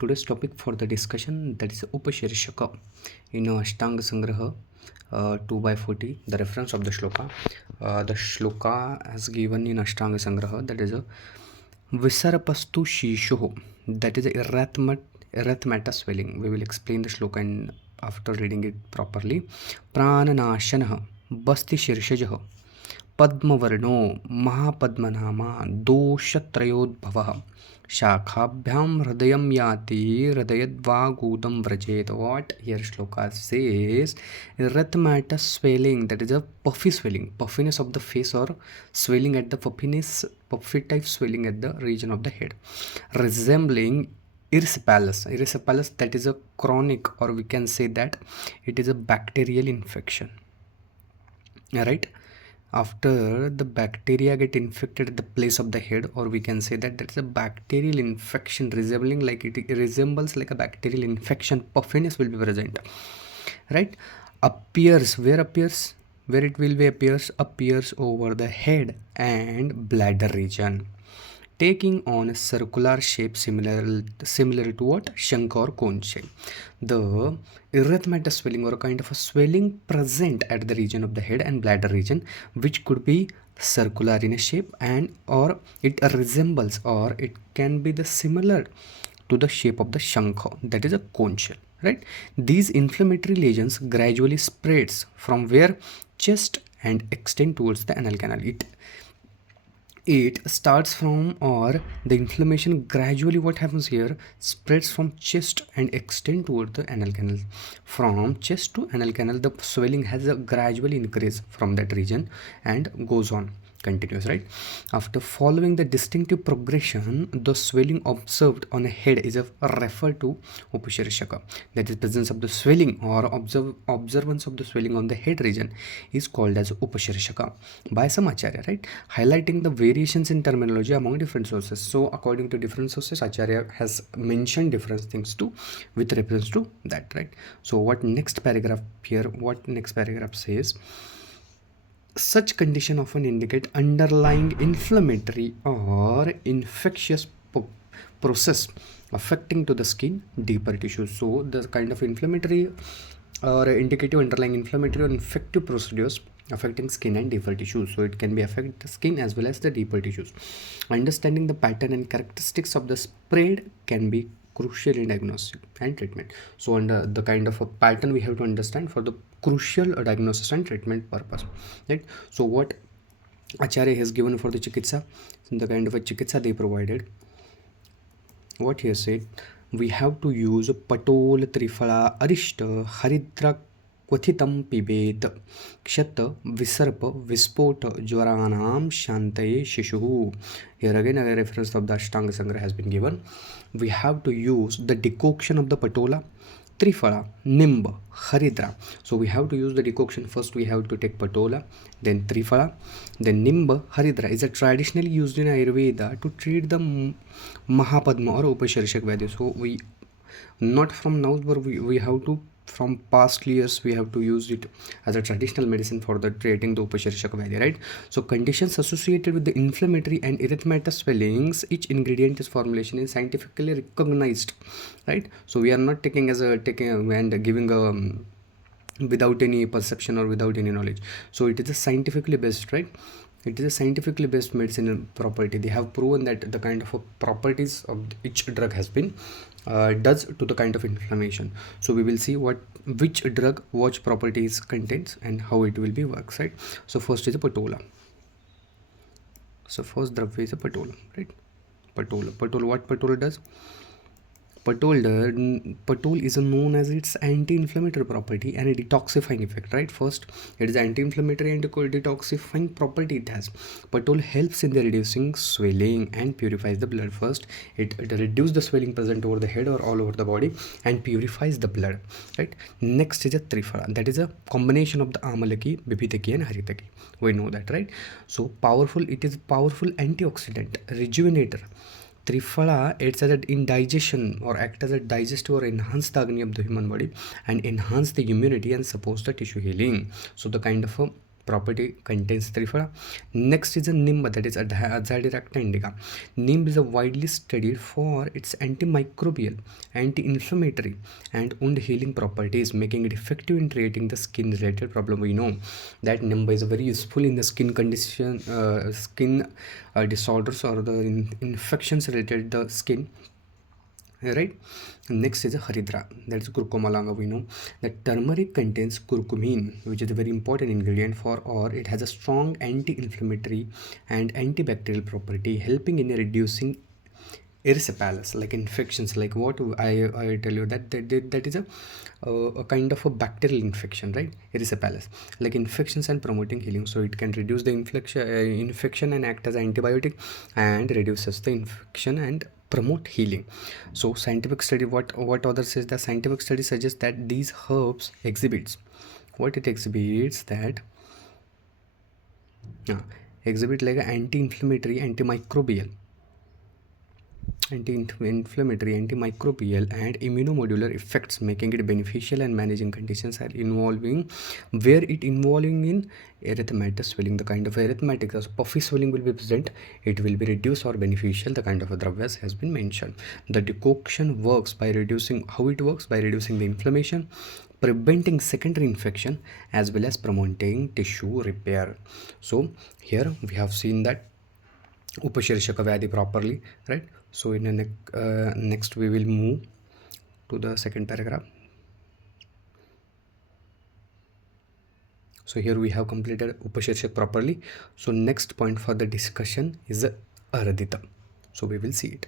today's topic for the discussion, that is Upshirshaka in Ashtanga Sangraha 2/40, the reference of the shloka. The shloka has given in Ashtanga Sangraha, that is a Visarapastu Shishuho, that is a erythemata swelling. We will explain the shloka after reading it properly. Prananashanaha Basti Shirshajah पद्मवर्णो महापद्मनामा दोषत्रयोद्भवः शाखाभ्यां हृदयं याति हृदयद्वागूदं व्रजेत. What here shloka says, erythematous swelling, that is a puffy swelling, puffiness of the face or swelling at the puffy type swelling at the region of the head, resembling erysipelas, that is a chronic, or we can say that it is a bacterial infection. Alright, after the bacteria get infected at the place of the head, or we can say that that's a bacterial infection resembling like it resembles like a bacterial infection, puffiness will be present, right? Appears, where it will be appears over the head and bladder region, taking on a circular shape similar to what? Shankha or cone shape. The erythematous swelling, or a kind of a swelling present at the region of the head and bladder region, which could be circular in a shape and or it resembles, or it can be the similar to the shape of the shankha, that is a cone shell, right? These inflammatory lesions gradually spreads from where? Chest and extend towards the anal canal. It starts from, or the inflammation gradually, what happens here, spreads from chest and extend toward the anal canal. From chest to anal canal, the swelling has a gradual increase from that region and goes on, continuous, right? After following the distinctive progression, the swelling observed on a head is referred to Upshirshaka. That is, presence of the swelling or observance of the swelling on the head region is called as Upshirshaka by some Acharya, right? Highlighting the variations in terminology among different sources. So according to different sources, Acharya has mentioned different things too with reference to that, right? So what next paragraph says, such condition often indicate underlying inflammatory or infectious process affecting to the skin deeper tissues. So the kind of inflammatory or indicative underlying inflammatory or infective procedures affecting skin and deeper tissues. So it can be affect the skin as well as the deeper tissues. Understanding the pattern and characteristics of the spread can be crucial in diagnosis and treatment. So under the kind of a pattern we have to understand for the crucial diagnosis and treatment purpose, right? So what Acharya has given for the chikitsa, the kind of a chikitsa they provided, what he has said, we have to use patol trifala arishta haridra क्वथितं पिबेत क्षत विसर्प विस्फोट ज्वरानां शांतये शिशुः. Here again a reference of the Ashtanga Sangraha has been given. We have to use the decoction of the patola, trifala, nimba, haridra. So we have to use the decoction. First we have to take patola, then trifala, then nimba. Haridra is a traditionally used in Ayurveda to treat the Mahapadma or Upshirshak Vyadhi. So we, not from now, but we have to, from past years we have to use it as a traditional medicine for the treating the Upshirshaka Vyadhi, right? So conditions associated with the inflammatory and erythematous swellings, each ingredient is formulation is scientifically recognized, right? So we are not taking and giving a without any perception or without any knowledge. So it is a scientifically based, right? It is a scientifically based medicinal property. They have proven that the kind of properties of each drug has been does to the kind of inflammation. So we will see which drug what properties contains and how it will be works, right? So first is a patola. So first drug is a patola, right? Patola, what patola does? Patol is known as its anti-inflammatory property and a detoxifying effect, right? First, it is anti-inflammatory and detoxifying property it has. Patol helps in the reducing swelling and purifies the blood. First, it reduces the swelling present over the head or all over the body and purifies the blood, right? Next is a trifala. That is a combination of the amalaki, bibhitaki and haritaki. We know that, right? So powerful, it is powerful antioxidant, rejuvenator. Trifala aids as in digestion or act as a digestive or enhance the agni of the human body and enhance the immunity and supports the tissue healing. So the kind of a property contains Trifala. Next is a nimb, that is Azadiracta indica. Nimb is a widely studied for its antimicrobial, anti-inflammatory, and wound healing properties, making it effective in treating the skin-related problem. We know that nimb is very useful in the skin condition, disorders or the infections related to the skin. Right. Next is a haridra, that's curcuma longa. We know that turmeric contains curcumin, which is a very important ingredient for, or it has a strong anti-inflammatory and antibacterial property, helping in reducing erysipelas, like infections, like what I tell you that is a kind of a bacterial infection, right? Erysipelas, like infections, and promoting healing. So it can reduce the infection and act as an antibiotic, and reduces the infection and promote healing. So scientific study, what author says, the scientific study suggests that these herbs exhibits, what it exhibits, that exhibit like an anti-inflammatory, anti-inflammatory, antimicrobial, and immunomodular effects, making it beneficial and managing conditions are involving where it involving in erythematous swelling. The kind of erythematic, as puffy swelling will be present, it will be reduced or beneficial, the kind of a dravyas has been mentioned. The decoction works by reducing, how it works, by reducing the inflammation, preventing secondary infection, as well as promoting tissue repair. So here we have seen that Upshirshaka Vyadhi properly, right? So in the next we will move to the second paragraph. So here we have completed Upshirshak properly. So next point for the discussion is Aradita. So we will see it.